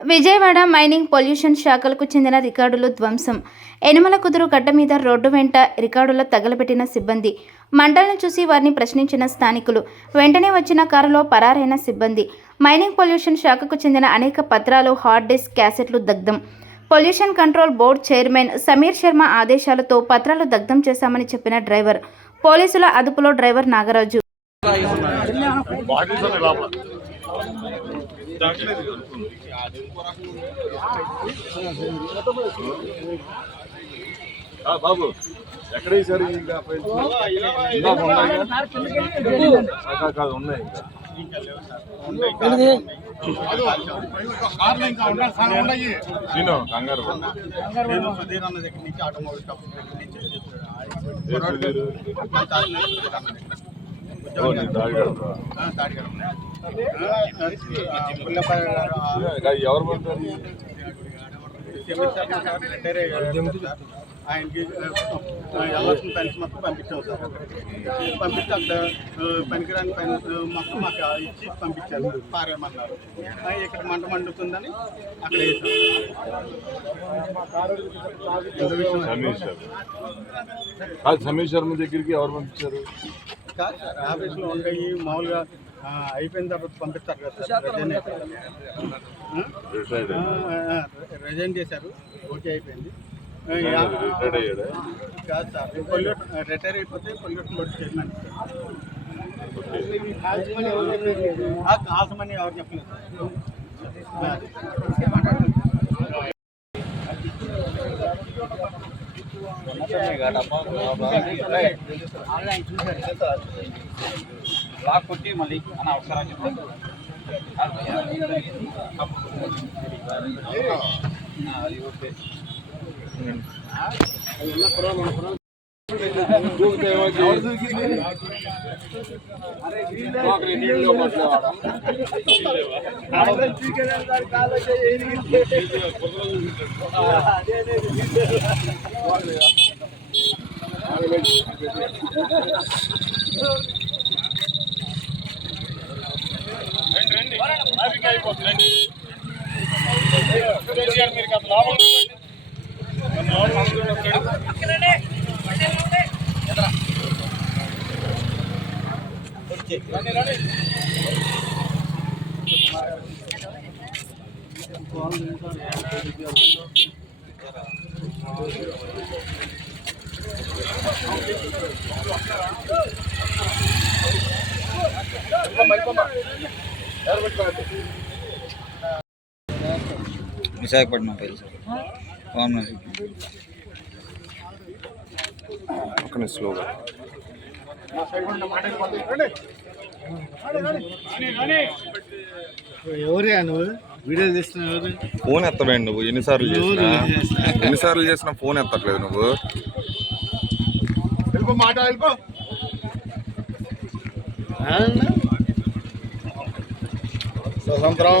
Vijayawada mining pollution శాఖలకు చెందిన రికార్డులు ధ్వంసం. ఎనిమల కుదురు గడ్డ మీద రోడ్డు వెంట రికార్డులో తగలబెట్టిన సిబ్బంది. మంటలను చూసి వారిని ప్రశ్నించిన స్థానికులు. వెంటనే వచ్చిన కారులో పరారైన సిబ్బంది. మైనింగ్ పొల్యూషన్ శాఖకు చెందిన అనేక పత్రాలు, హార్డ్ డిస్క్, క్యాసెట్లు దగ్ధం. Pollution control board chairman Sameer Sharma ఆదేశాలతో పత్రాలు దగ్ధం చేశామని చెప్పిన డ్రైవర్. పోలీసుల అదుపులో డ్రైవర్ నాగరాజు. బాబు ఎక్కడ వేసారు? ఇంకా కాదు ఉన్నాయి కంగారు ఎవరు పడతారు? ఆయనకి వెళ్ళాల్సిన పెన్స్ మొత్తం పంపించాం సార్. పంపిస్తే అక్కడ పనికిరాని పెన్స్ మొత్తం మాకు ఇచ్చి పంపించారు, పారేయమన్నారు. ఇక్కడ మంట మండుతుందని అక్కడ వేసాం. సమీర్ శర్మ దగ్గరికి ఎవరు పంపించారు? కాదు సార్, ఆఫీస్లో ఉంటాయి మామూలుగా అయిపోయిన తర్వాత పంపిస్తారు కదా సార్. రిజైన్ చేశారు, ఓకే అయిపోయింది. కాదు సార్, రిటైర్ అయిపోతే పొల్యూషన్ బోర్డు చైర్మన్. కాల్సమని ఎవరు చెప్పలేదు లాక్ కొట్టి మళ్ళీ అని అవసరం చెప్పండి. అది ఓకే. మీరు కాదు లాభం విశాఖపట్నం పేరు సార్. స్లోగా ఎవరే నువ్వు వీడియో తీస్తున్నావు? ఫోన్ ఎత్తవేండి నువ్వు. ఎన్నిసార్లు చేసినా ఫోన్ ఎత్తట్లేదు నువ్వు. మాట స్వతంత్రం